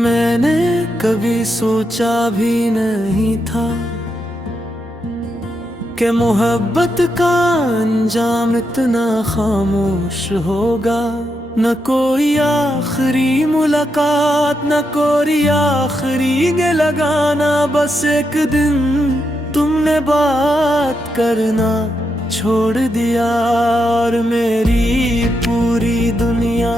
मैंने कभी सोचा भी नहीं था कि मोहब्बत का अंजाम इतना खामोश होगा। न कोई आखिरी मुलाकात, न कोई आखिरी के लगाना, बस एक दिन तुमने बात करना छोड़ दिया और मेरी पूरी दुनिया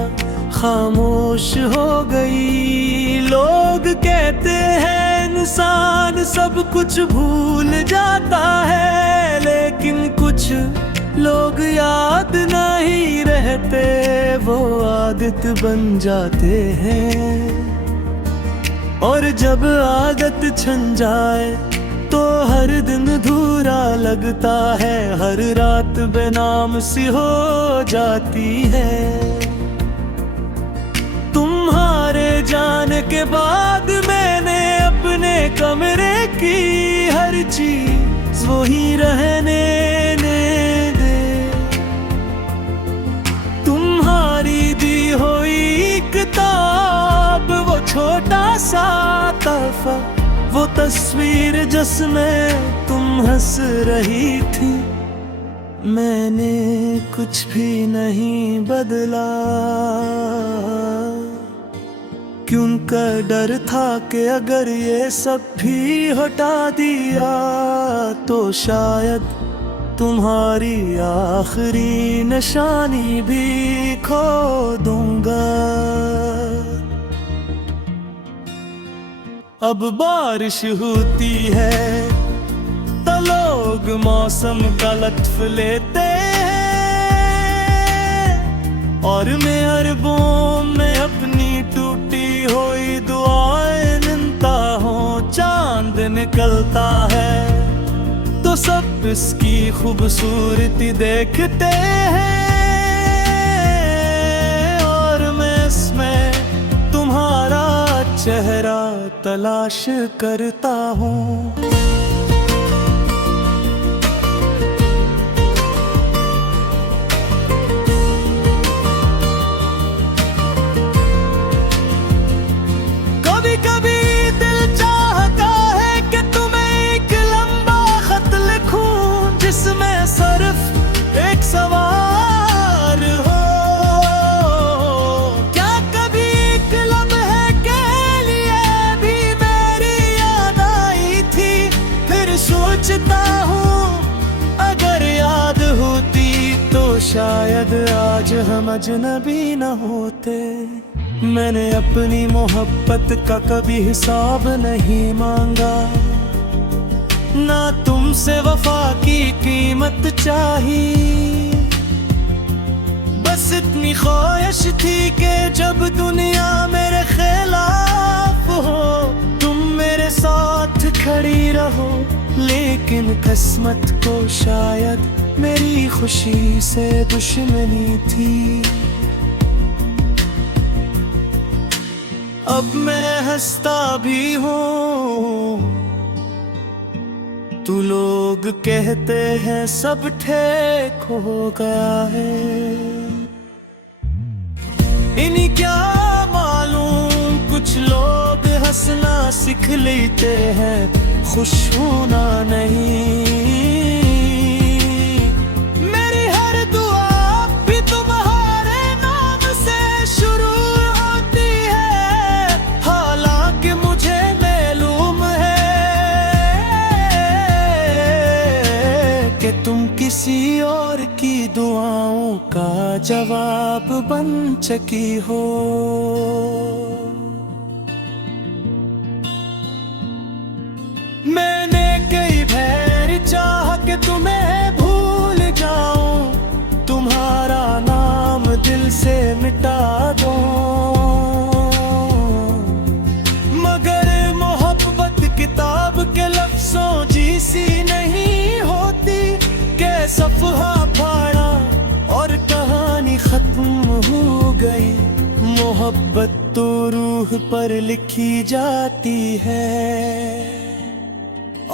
खामोश हो गई। लोग कहते हैं इंसान सब कुछ भूल जाता है, लेकिन कुछ लोग याद नहीं रहते, वो आदत बन जाते हैं। और जब आदत छन जाए तो हर दिन अधूरा लगता है, हर रात बेनाम सी हो जाती है। तुम्हारे जाने के बाद मैंने अपने कमरे की हर चीज वही रहने दे। तुम्हारी दी हुई किताब, वो छोटा सा तोहफा, वो तस्वीर जिसमें तुम हंस रही थी, मैंने कुछ भी नहीं बदला। क्यों का डर था कि अगर ये सब भी हटा दिया तो शायद तुम्हारी आखिरी निशानी भी खो दूंगा। अब बारिश होती है तो लोग मौसम का लत्फ लेते हैं, और मैं अरबों में अपनी टूटी हुई दुआएं गिनता हूँ। चांद निकलता है तो सब इसकी खूबसूरती देखते हैं, और मैं इसमें तुम्हारा चेहरा तलाश करता हूँ। कभी कभी दिल चाहता है कि तुम्हें एक लंबा खत लिखूं, जिसमें सिर्फ एक सवाल हो। क्या कभी एक लम्हे के लिए भी मेरी याद आई थी? फिर सोचता हूँ अगर याद होती तो शायद आज हम अजनबी न होते। मैंने अपनी मोहब्बत का कभी हिसाब नहीं मांगा, ना तुमसे वफा की कीमत चाहिए। बस इतनी ख्वाहिश थी कि जब दुनिया मेरे खिलाफ हो तुम मेरे साथ खड़ी रहो। लेकिन किस्मत को शायद मेरी खुशी से दुश्मनी थी। अब मैं हंसता भी हूँ तू लोग कहते हैं सब ठीक हो गया है। इन्हीं क्या मालूम कुछ लोग हंसना सीख लेते हैं, खुश होना नहीं। मेरी हर दुआ भी तुम्हारे नाम से शुरू होती है, हालांकि मुझे मालूम है कि तुम किसी और की दुआओं का जवाब बन चुकी हो। मैंने कई बार चाहा कि तुम्हें भूल जाऊं, तुम्हारा नाम दिल से मिटा दूं, मगर मोहब्बत किताब के लफ्जों जैसी नहीं होती के सफ़हा फाड़ा और कहानी खत्म हो गई। मोहब्बत तो रूह पर लिखी जाती है,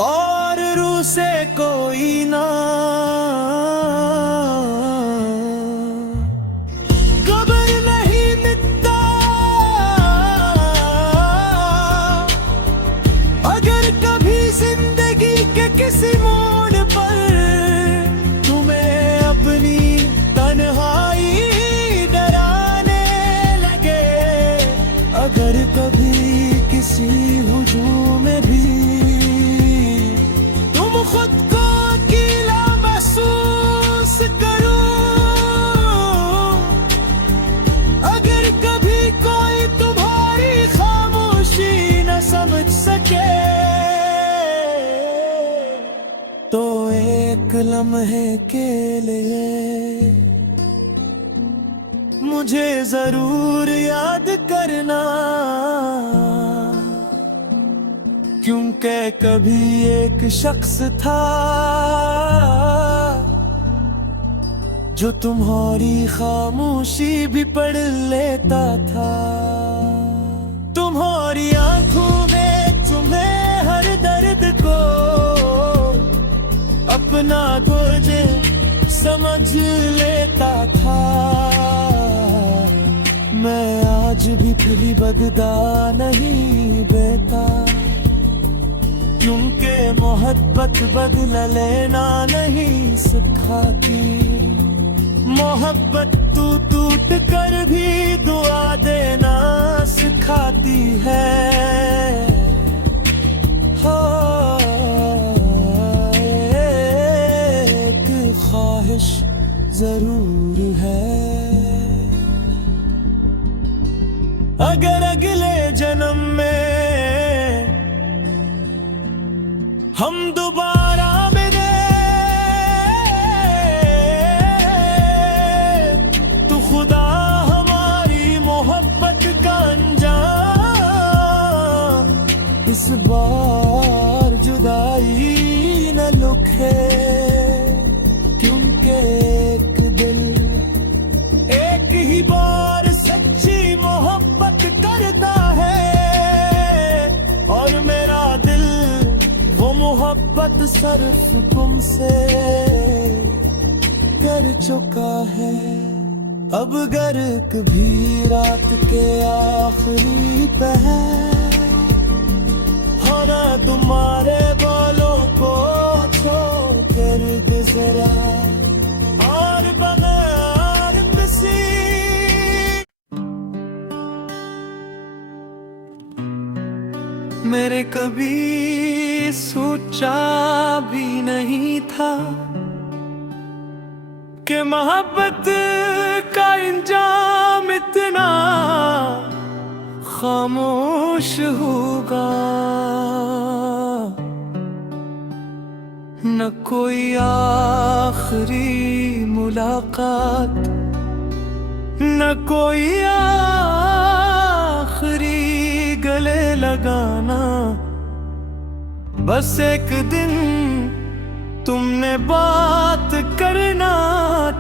और रूह से कोई ना खबर नहीं मिटता। अगर कभी जिंदगी के किसी मोड़ पर तुम्हें अपनी तन्हाई डराने लगे, अगर कभी किसी हुजूम में भी तुम खुद को अकेला महसूस करो, अगर कभी कोई तुम्हारी खामोशी न समझ सके, तो एक लम्हे के लिए मुझे जरूर याद करना, क्योंकि कभी एक शख्स था जो तुम्हारी खामोशी भी पढ़ लेता था। तुम्हारी आंखों में तुम्हें हर दर्द को अपना गुर्जे समझ लेता था। मैं आज भी फिर बगदा नहीं बेटा, क्योंकि मोहब्बत बदला लेना नहीं सिखाती। मोहब्बत टूट कर भी दुआ देना सिखाती है। एक ख्वाहिश जरूर है, अगर अगले जन्म में हम दोबारा मिले तो खुदा हमारी मोहब्बत का अंजाम इस बार जुदाई न लिखे, क्योंकि एक दिल एक ही बार सच्ची मोहब्बत करता है, और मेरा दिल वो मोहब्बत सिर्फ तुमसे कर चुका है। अब गर्क भी रात के आखिरी पहर होना तुम्हारे बालों को छो कर गुजरा, और बगैर किसी मेरे कभी सोचा भी नहीं था कि मोहब्बत का इंजाम इतना खामोश होगा। न कोई आखिरी मुलाकात, न कोई आखिरी गले लगाना, बस एक दिन तुमने बात करना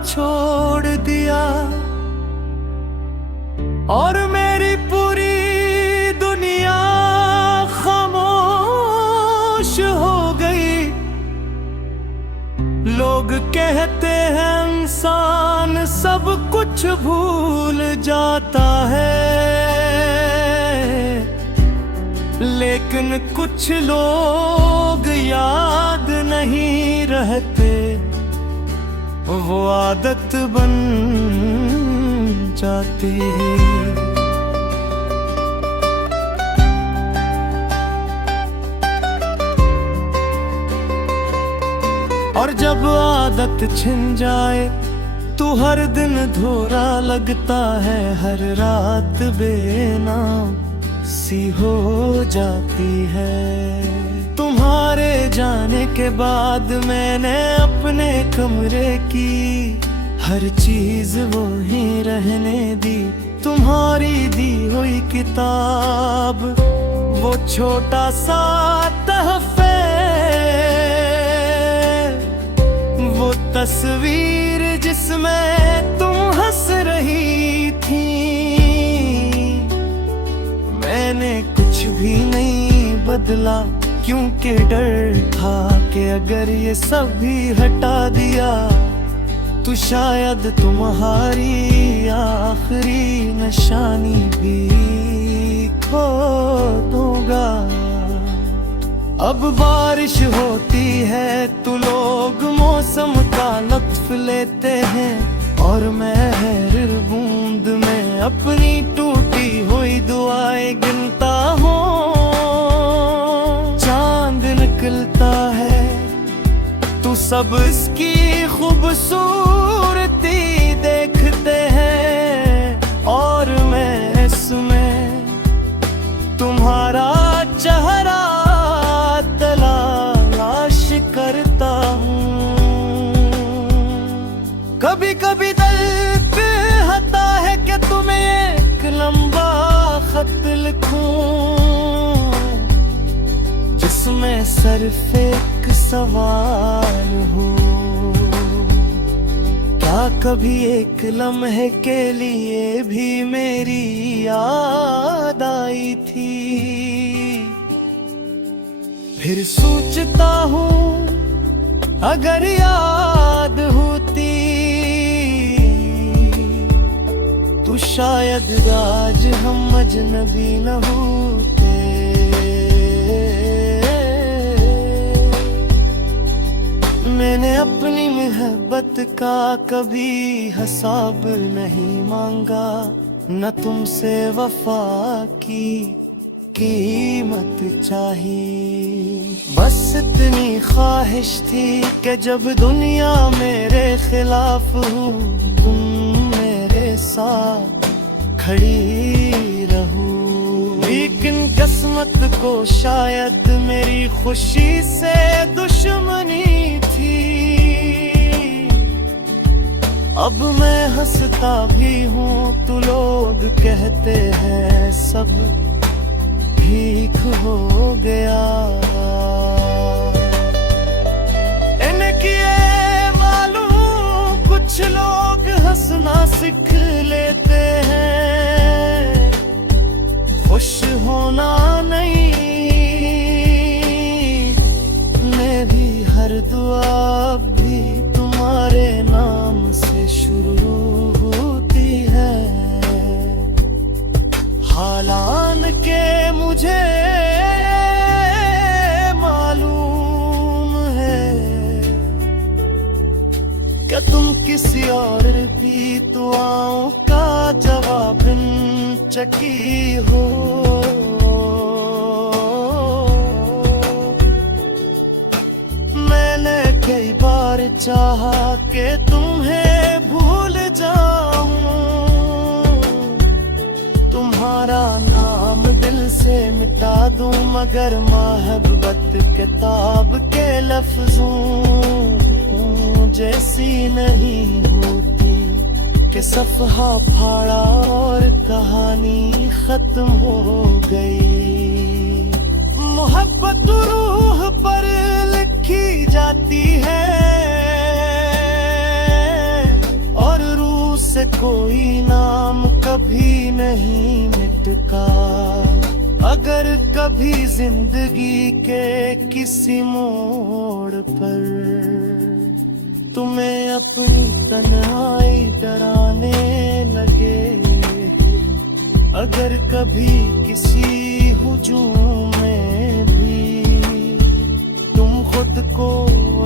छोड़ दिया, और मेरी पूरी दुनिया खामोश हो गई। लोग कहते हैं इंसान सब कुछ भूल जाता है, लेकिन कुछ लोग याद नहीं रहते, वो आदत बन जाती है। और जब आदत छिन जाए तो हर दिन धोरा लगता है, हर रात बेनाम सी हो जाती है। तुम्हारे जाने के बाद मैंने अपने कमरे की हर चीज वो ही रहने दी। तुम्हारी दी हुई किताब, वो छोटा सा तहफे, वो तस्वीर जिसमें तुम हंस रही थी, क्योंकि डर था कि अगर ये सब भी हटा दिया तो शायद तुम्हारी आखिरी निशानी भी खो दूंगा। अब बारिश होती है तो लोग मौसम का लत्फ लेते हैं, और मैं हर बूंद में अपनी टूटी हुई दुआएं गिनता हूँ। चांद निकलता है तो सब इसकी खूबसूरती देखते हैं, और मैं इसमें तुम्हारा चेहरा तलाश करता हूँ। कभी कभी दिल पे आता है कि तुम्हें एक लंबा खत लिखूं, जिसमें सिर्फ एक सवाल हो, क्या कभी एक लम्हे के लिए भी मेरी याद आई थी। फिर सोचता हूँ अगर याद होती तो शायद आज हम अजनबी न होते। मैंने अपनी मोहब्बत का कभी हिसाब नहीं मांगा, न तुमसे वफा की कीमत चाहिए। बस इतनी ख्वाहिश थी कि जब दुनिया मेरे खिलाफ हो तुम मेरे साथ खड़ी रहो। लेकिन किस्मत को शायद मेरी खुशी से दुश्मनी थी। अब मैं हंसता भी हूँ तो लोग कहते हैं सब ठीक हो गया। इनकी ये मालूम कुछ लोग हंसना सीख लेते हैं, खुश होना नहीं। मेरी हर दुआ भी तुम्हारे नाम से शुरू होती है। हालांकि मुझे मालूम है कि तुम किसी और की दुआओं का जवाब चकी हो। मैंने कई बार चाहा कि तुम्हें भूल जाऊं, तुम्हारा नाम दिल से मिटा दूं, मगर मोहब्बत किताब के लफ्जों जैसी नहीं होती कि सफ़हा फाड़ा और कहानी खत्म हो गई। मोहब्बत रूह पर लिखी जाती है और रूह से कोई नाम कभी नहीं मिटता। अगर कभी जिंदगी के किसी मोड़ पर तुम्हें अपनी तन्हाई डराने लगे, अगर कभी किसी हुजूम में भी तुम खुद को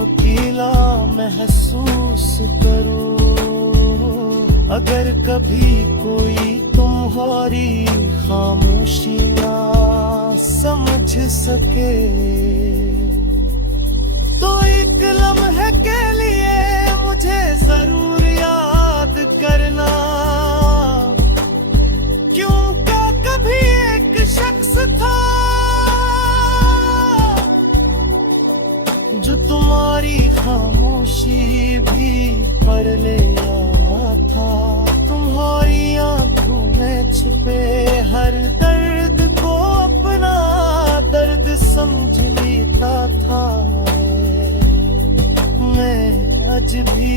अकेला महसूस करो, अगर कभी कोई तुम्हारी खामोशियां समझ सके, तो एक लम्हे के लिए मुझे जरूर याद करना। क्योंकि कभी एक शख्स था जो तुम्हारी खामोशी भी पढ़ लिया था। तुम्हारी आंखों में छुपे हर दर्द को अपना दर्द समझ लेता था। मैं आज भी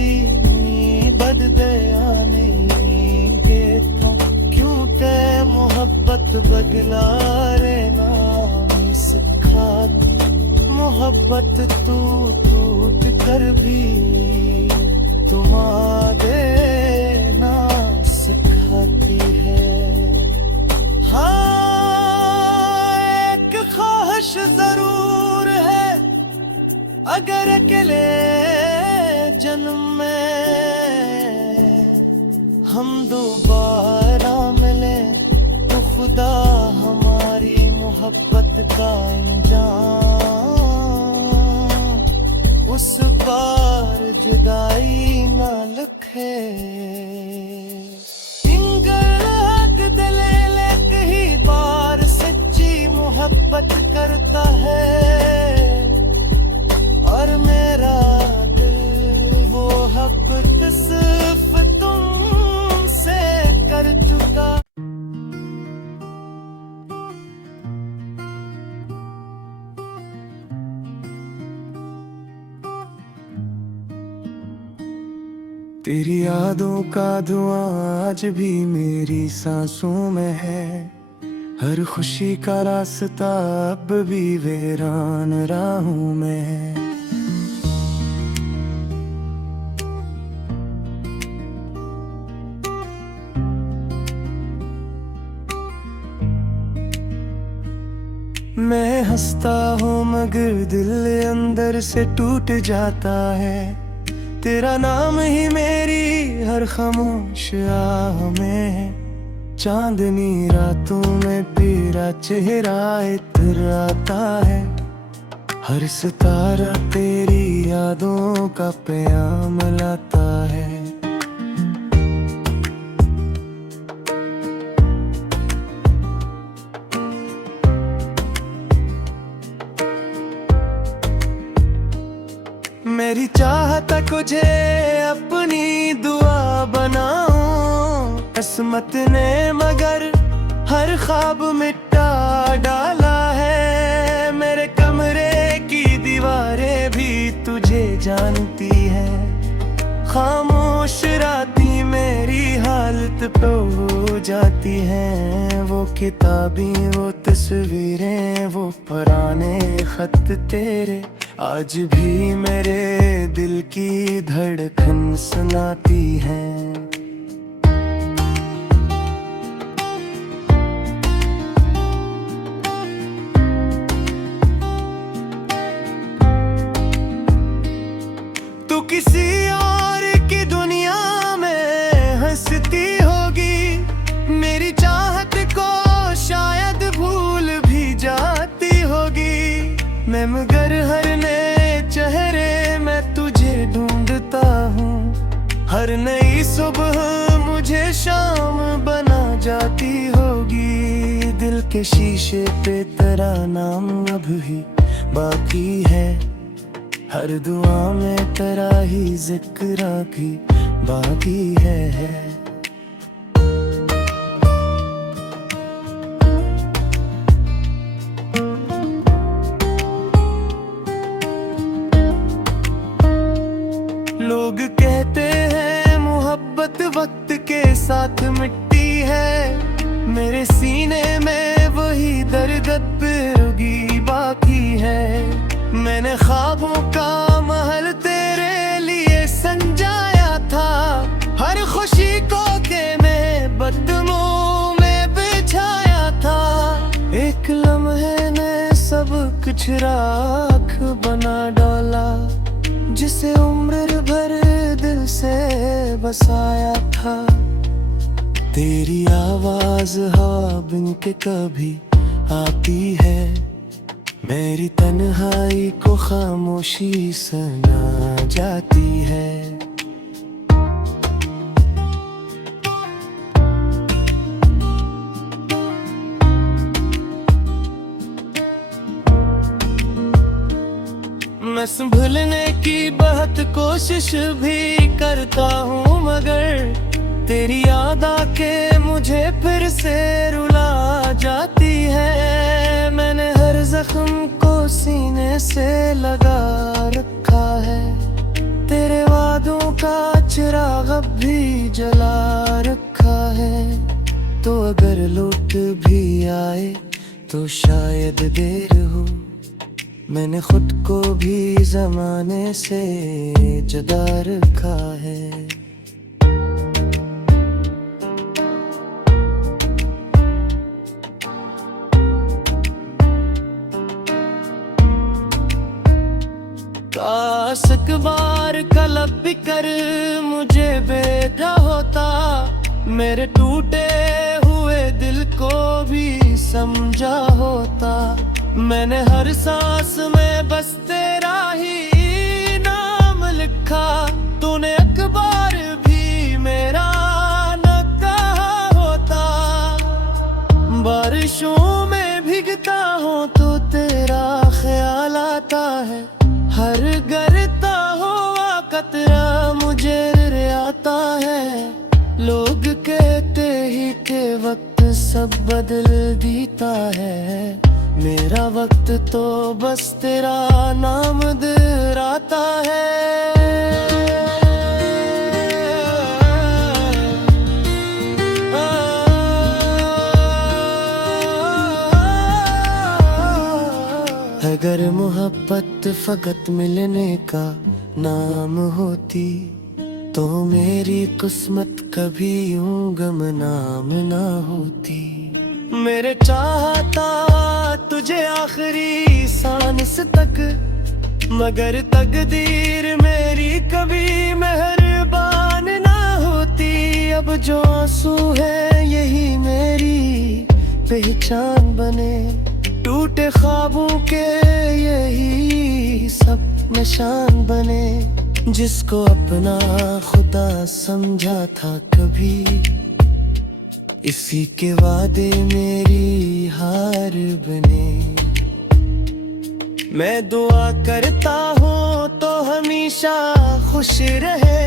बददया नहीं देता, क्योंकि मोहब्बत बदला रे नाम सिखाती। मोहब्बत तू टूट कर भी तुम देना सिखाती है। हाँ, एक ख्वाहिश जरूर है, अगर अकेले जन्म में हम दोबारा मिले तो खुदा हमारी मोहब्बत का इंजाम उस बार जुदाई ना लिखे। इंगलक दलेले कई बार सच्ची मोहब्बत करता है, और मेरा दिल वो हक सिर्फ तुमसे कर चुका। तेरी यादों का धुआं आज भी मेरी सांसों में है, हर खुशी का रास्ता अब भी वीरान राहों में है। मैं हंसता हूँ मगर दिल अंदर से टूट जाता है, तेरा नाम ही मेरी हर खामोश आह में है। चांदनी रातों में तेरा चेहरा इतराता है, हर सितारा तेरी यादों का प्याम लाता है। मेरी चाहत तुझे अपनी दुआ बनाऊं, किस्मत ने मगर हर ख्वाब मिटा डाला है। मेरे कमरे की दीवारें भी तुझे जानती है, खामोश राती मेरी हालत पे हो जाती हैं। वो किताबें, वो तस्वीरें, वो पुराने खत तेरे आज भी मेरे दिल की धड़कन सुनाती हैं। तू किसी और की दुनिया में हंसती होगी, मेरी चाहत को शायद भूल भी जाती होगी। मैं मगर हर नए चेहरे में तुझे ढूंढता हूँ, हर नई सुबह मुझे शाम बना जाती होगी। दिल के शीशे पे तेरा नाम अब भी बाकी है, हर दुआ में तेरा ही जिक्र भी बाकी है। लोग कहते हैं मोहब्बत वक्त के साथ मिटती है, मेरे सीने में वही दर्द बेरुगी बाकी है। मैंने ख्वाबों का महल तेरे लिए संजाया था, हर खुशी को खेमे बदमों में बिछाया था। एक लम्हे ने सब कुछ राख बना डाला, जिसे उम्र भर दिल से बसाया था। तेरी आवाज हवा बिन के कभी आती है, मेरी तन्हाई को खामोशी सुना जाती है। मैं संभलने की बहुत कोशिश भी करता हूँ, मगर तेरी याद आके मुझे फिर से रुला जाती है। मैंने हर जख्म को सीने से लगा रखा है, तेरे वादों का चिराग अब भी जला रखा है। तो अगर लौट भी आए तो शायद देर हो, मैंने खुद को भी जमाने से जुदा रखा है। काश एक बार कलब कर मुझे बैठा होता, मेरे टूटे हुए दिल को भी समझा होता। मैंने हर सांस में बस तेरा ही नाम लिखा, तूने अखबार भी मेरा न कहा होता। बारिशों में भीगता हूँ तो तेरा ख्याल आता है, हर गिरता हुआ कतरा मुझे आता है। लोग कहते ही के वक्त सब बदल देता है, मेरा वक्त तो बस तेरा नाम दोहराता है। अगर मोहब्बत फकत मिलने का नाम होती, तो मेरी किस्मत कभी यूं गुमनाम ना होती। मेरे चाहता तुझे आखिरी सांस तक, मगर तकदीर मेरी कभी मेहरबान ना होती। अब जो आंसू है यही मेरी पहचान बने, टूटे ख्वाबों के यही सब निशान बने। जिसको अपना खुदा समझा था कभी, इसी के वादे मेरी हार बने। मैं दुआ करता हूँ तो हमेशा खुश रहे,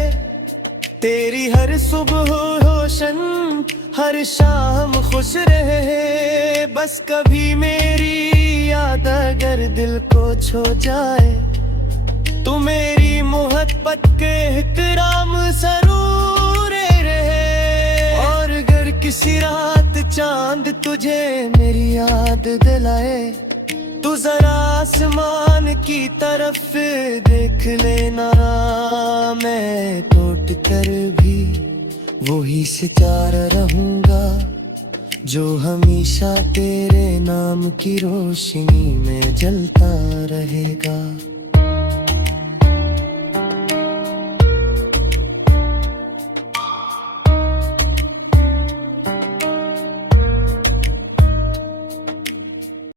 तेरी हर सुबह रोशन हर शाम खुश रहे। बस कभी मेरी याद अगर दिल को छो जाए, तू मेरी मोहब्बत के एहतराम जरूर रहे। और अगर किसी रात चांद तुझे मेरी याद दिलाए, तू जरा आसमान की तरफ देख लेना। मैं टूट कर भी वही सितारा रहूंगा, जो हमेशा तेरे नाम की रोशनी में जलता रहेगा।